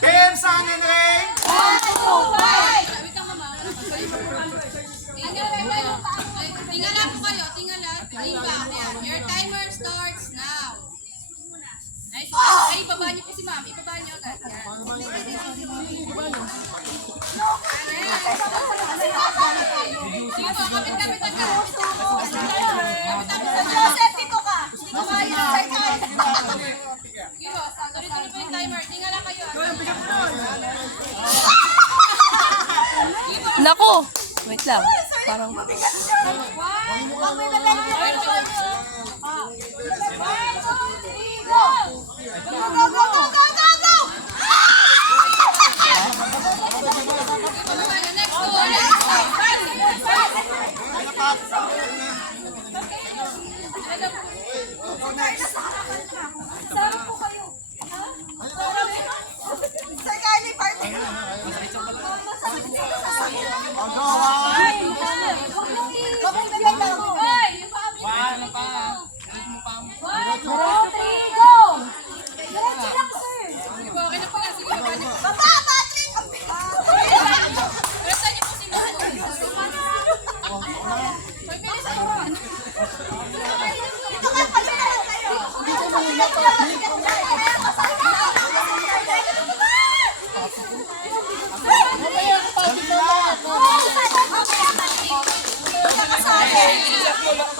PM Sun and Rain. 1, 2, 5. Tingala po kayo, tingala. Tingala. Ayan. Your timer starts now. Nice. Ay, baba niyo po si ma'am. Ibaba niyo agad. Yan. Sige po, kapit-kapit agad. Kapit-kapit agad. Joseph, dito ka. Hindi ko kaya yung sakay. Sige po, tuloy-tuloy po yung timer. Tingala kayo. Nako! Wait lang. Parang... Huwag mo ibabenta. Go! Go, go, go, go, go, go, go! Next go. Next go. Saan po kayo? Sir Kylie, party. Huwag mo ibabenta. Hoy, yung paa mo. One, two, three, go! Diretso lang, sir. Sige po, okay na po yan. Sige, baba niyo. Baba, Patrick! Ang bigat. Resta niyo po si ma'am. Pagbilisan mo. Dito ka, kami na lang kayo. Dito ka, bigat ka. Bigat ka. Kaya masakit ka. Oh,